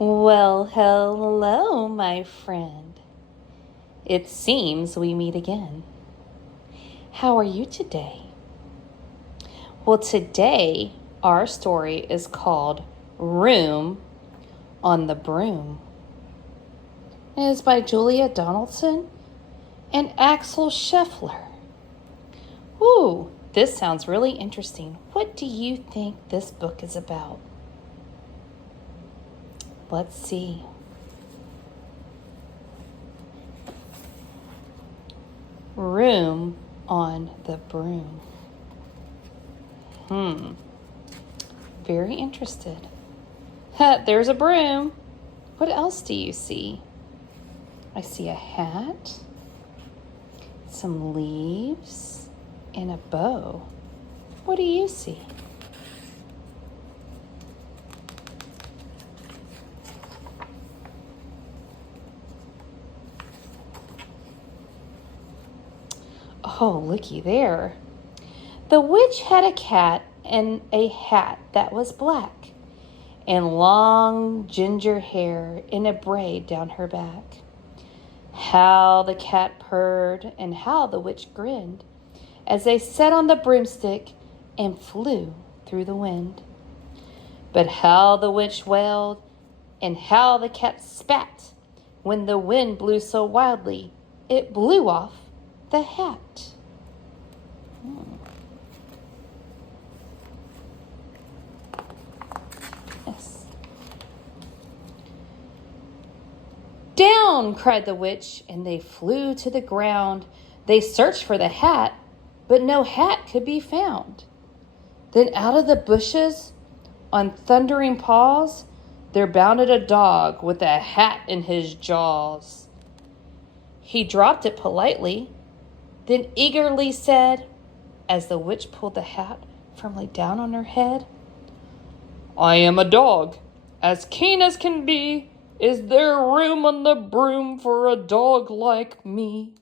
Well, hello, my friend. It seems we meet again. How are you today? Well, today our story is called Room on the Broom. It is by Julia Donaldson and Axel Scheffler. Ooh, this sounds really interesting. What do you think this book is about? Let's see. Room on the Broom. Very interested. There's a broom. What else do you see? I see a hat, some leaves, and a bow. What do you see? Oh, looky there. The witch had a cat and a hat that was black, and long ginger hair in a braid down her back. How the cat purred and how the witch grinned as they sat on the broomstick and flew through the wind. But how the witch wailed and how the cat spat when the wind blew so wildly it blew off the hat. Yes. Down, cried the witch, and they flew to the ground. They searched for the hat, but no hat could be found. Then out of the bushes, on thundering paws, there bounded a dog with a hat in his jaws. He dropped it politely, then eagerly said, as the witch pulled the hat firmly down on her head, "I am a dog, as keen as can be. Is there room on the broom for a dog like me?"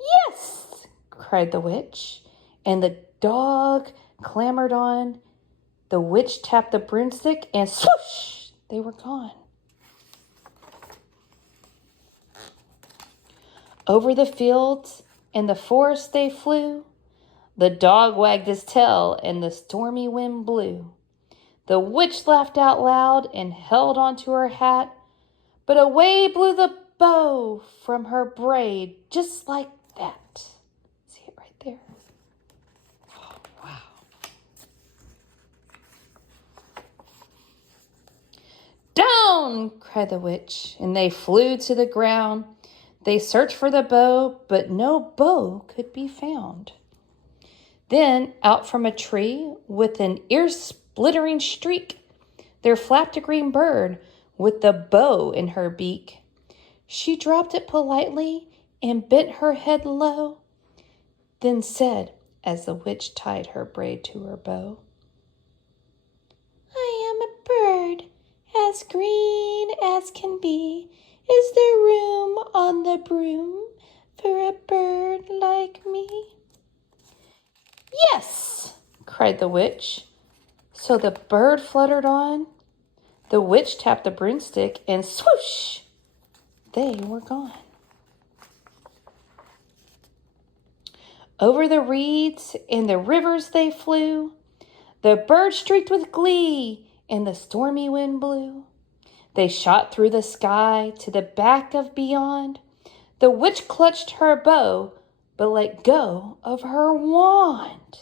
"Yes," cried the witch, and the dog clambered on. The witch tapped the broomstick, and swoosh, they were gone. Over the fields and the forest they flew. The dog wagged his tail, and the stormy wind blew. The witch laughed out loud and held onto her hat, but away blew the bow from her braid, just like that. See it right there? Oh, wow. "Down!" cried the witch, and they flew to the ground. They searched for the bow, but no bow could be found. Then, out from a tree, with an ear-splittering shriek, there flapped a green bird with the bow in her beak. She dropped it politely and bent her head low, then said, as the witch tied her braid to her bow, "I am a bird, as green as can be. Is there room on the broom for a bird like me?" "Yes," cried the witch. So the bird fluttered on. The witch tapped the broomstick, and swoosh, they were gone. Over the reeds and the rivers they flew. The birds shrieked with glee, and the stormy wind blew. They shot through the sky to the back of beyond. The witch clutched her bow, but let go of her wand.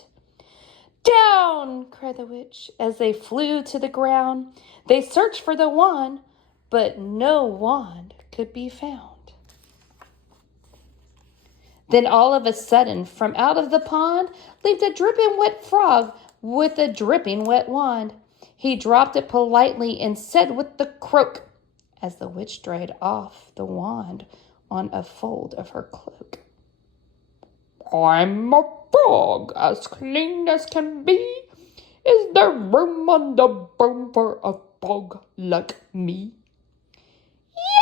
"Down!" cried the witch, as they flew to the ground. They searched for the wand, but no wand could be found. Then all of a sudden, from out of the pond, leaped a dripping wet frog with a dripping wet wand. He dropped it politely and said with the croak, as the witch dried off the wand on a fold of her cloak, "I'm a frog, as clean as can be. Is there room on the broom for a frog like me?"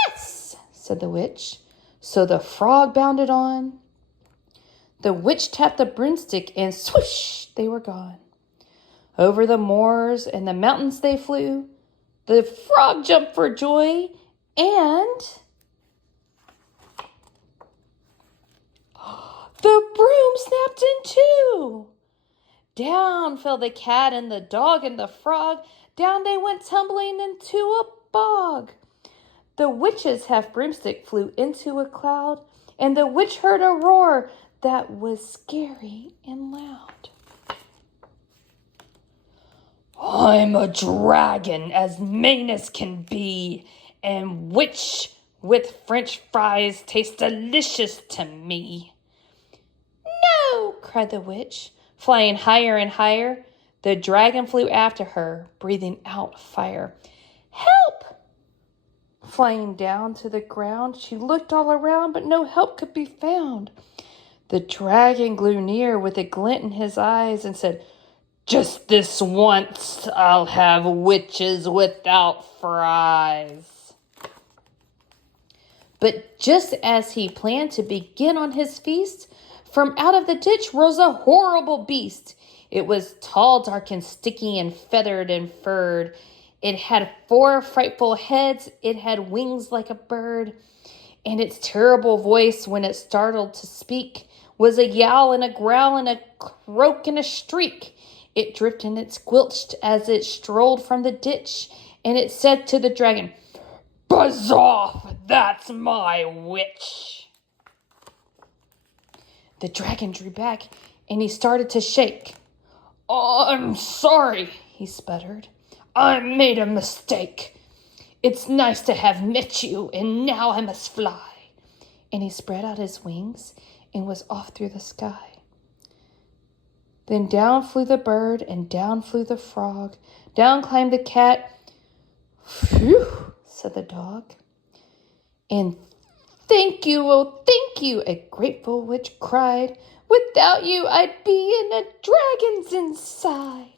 "Yes," said the witch. So the frog bounded on. The witch tapped the broomstick, and swoosh, they were gone. Over the moors and the mountains they flew. The frog jumped for joy, and the broom snapped in two. Down fell the cat and the dog and the frog. Down they went tumbling into a bog. The witch's half broomstick flew into a cloud, and the witch heard a roar that was scary and loud. I'm a dragon as mean as can be, and witch with French fries tastes delicious to me. No, cried the witch, flying higher and higher. The dragon flew after her, breathing out fire. Help! Flying down to the ground, she looked all around, but no help could be found. The dragon grew near with a glint in his eyes and said, Just this once I'll have witches without fries. But just as he planned to begin on his feast, from out of the ditch rose a horrible beast. It was tall, dark, and sticky, and feathered and furred. It had 4 frightful heads. It had wings like a bird. And its terrible voice, when it startled to speak, was a yowl and a growl and a croak and a shriek. It dripped and it squelched as it strolled from the ditch. And it said to the dragon, Buzz off, that's my witch. The dragon drew back and he started to shake. I'm sorry, he sputtered. I made a mistake. It's nice to have met you, and now I must fly. And he spread out his wings and was off through the sky. Then down flew the bird, and down flew the frog. Down climbed the cat. Phew, said the dog. And thank you, oh, thank you, a grateful witch cried. Without you, I'd be in a dragon's inside.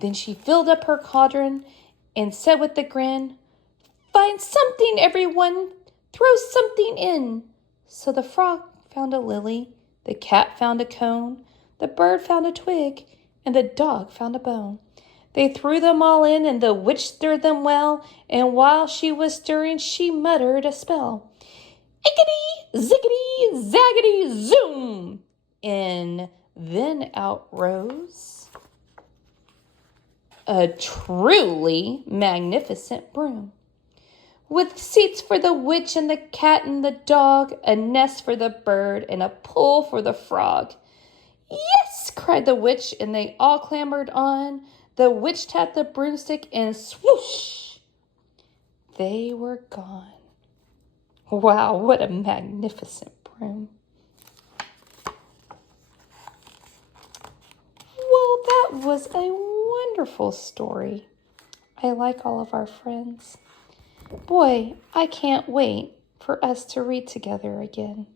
Then she filled up her cauldron and said with a grin, Find something, everyone, throw something in. So the frog found a lily, the cat found a cone, the bird found a twig, and the dog found a bone. They threw them all in, and the witch stirred them well, and while she was stirring, she muttered a spell. Ickety, zickety, zaggety, zoom! And then out rose a truly magnificent broom, with seats for the witch and the cat and the dog, a nest for the bird, and a pull for the frog. Yes, cried the witch, and they all clambered on. The witch tapped the broomstick, and swoosh, they were gone. Wow, what a magnificent broom. Well, that was a wonderful story. I like all of our friends. Boy, I can't wait for us to read together again.